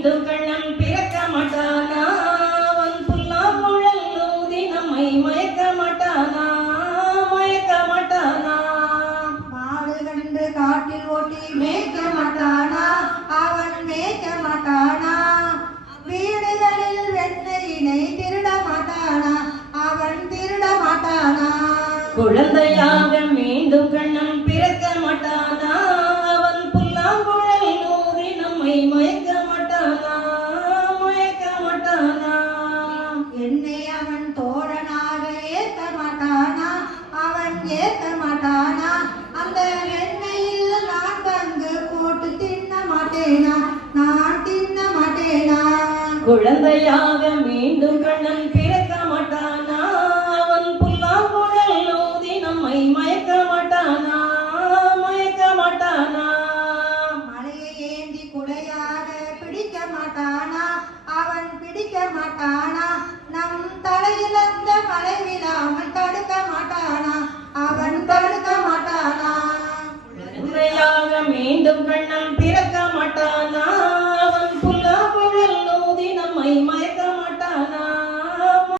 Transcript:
மீண்டும் கண்ணன் பிறக்க மாட்டானா? அவன் புல்லா குழல் ஊதி நம்மை மயக்க மாட்டானா? மயக்க மாட்டானா? மாடு கண்டு காட்டில் ஓட்டி மேய்க்க மாட்டானா? அவன் மேய்க்க மாட்டானா? வீடுகளில் வெண்ணையினை திருட மாட்டானா? அவன் திருட மாட்டானா? குழந்தையாக மீண்டும் அவன் தோழனாக ஏற்க மாட்டானா அவன் ஏற்க மாட்டானா அந்த வெண்ணையில் நான் பங்கு போட்டு தின்ன மாட்டேனா? நான் தின்ன மாட்டேனா? குழந்தையாக மீண்டும் கண்ணன் பிறக்க மாட்டானா? அவன் புல்லாங்குழல் ஊதி நம்மை மயக்க மாட்டானா? மயக்க மாட்டானா? மலையை ஏந்தி குடையாக பிடிக்க மாட்டானா? அவன் பிடிக்க மாட்டானா? தலையிழந்த மலைவில அவன் தடுக்க மாட்டானா? அவன் தடுக்க மாட்டானா? உண்மையாக மீண்டும் கண்ணம் பிற